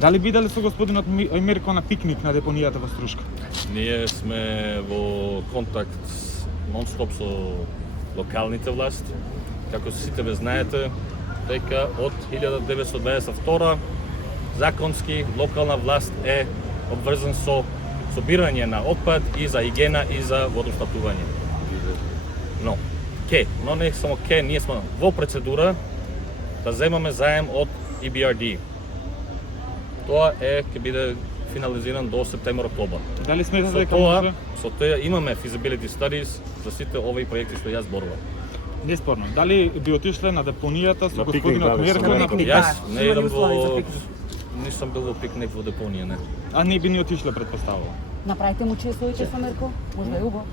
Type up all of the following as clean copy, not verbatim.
Дали бидале со господинот Мирко на пикник на депонијата во Струшка? Ние сме во контакт нон-стоп со локалните власти. Како сите ве знаете, дека од 1922 законски локална власт е обврзан со собирање на отпад и за игена и за водоснабдување. Но не само ние сме во процедура да земаме заем од EBRD. Тоа ќе биде финализиран до септември-октобер. Дали сметате дека може? Со тоа имаме feasibility studies за сите овие проекти што јас зборувам. Неспорно. Дали би отишле на депонијата со господинот Мирко на пикник? Јас не идам во... Нисам бил во пикник во депонија, не. А не би ни отишле, предпоставувам. Направите му често идите со Мирко? Можда е убаво.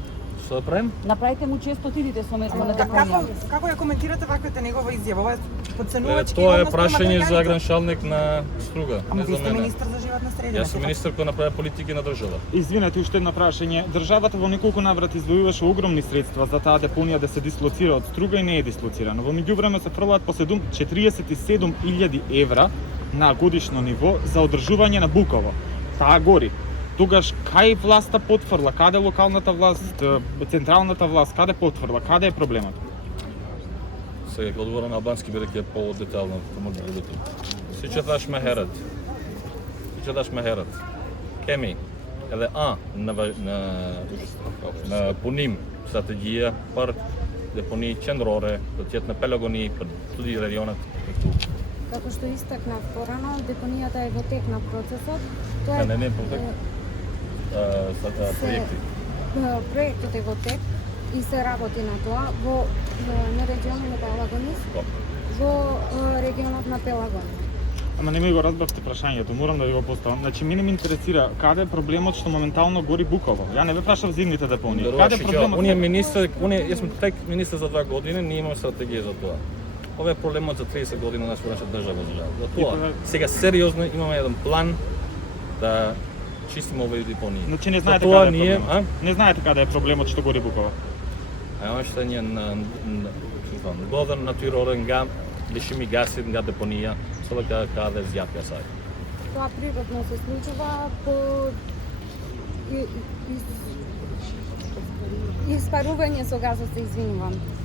Што да правим? Направите му често идите со Мирко на депонија. Како ја коментирате ваквата негова изјава? Ова е подценувачки Тоа е однос према прашање за граѓаните. гранчалник на Струга, Ама не ви за сте мене. министар за животна средина. Јас сум министар кој направи политики на држава. Извинете, уште едно прашање. Државата во неколку наврати издвојуваше огромни средства за таа депонија да се дислоцира од Струга и не е дислоцирано. Во меѓувреме се фрлаат по 47.000 евра на годишно ниво за одржување на Буково. Таа гори. Тогаш кај власта потврла, каде локалната власт, централната власт, каде потврла, каде е проблемот? Сега ќе одговорам на албански бидејќи е по-детално, може да бидете. Сиче даш мехерат. Кеми, еле на Пуним стратегија пар депонии Чендроре, на Пелагони, туди регионот. Како што истакнав порано, депонијата е во тек на процесот. Тоа е Не, протек. Проекти. Проектот е во тек и се работи на тоа на регионот на Пелагонис, во регионот на Пелагонис. Ама не ми го разбавте прашањето, морам да ви го поставам. Значи, мене ме интересира каде е проблемот што моментално гори Буково. Ја не ве прашав за идните депонии. Каде е проблемот? Јас сум тек министар за 2 години, ние имаме стратегија за тоа. Ова е проблемот за 30 години на нашата држава. Затоа сега сериозно имаме еден план да чистиме овие депонии. Значи не знаете Затоа каде е ние, проблемот. Не знаете каде е проблемот што гори Буково. Оно што ние на главен натурален гам, лишими гаси на депонија, со каде зјапја сај. Тоа природно се случува по испарување со газот, се извинувам.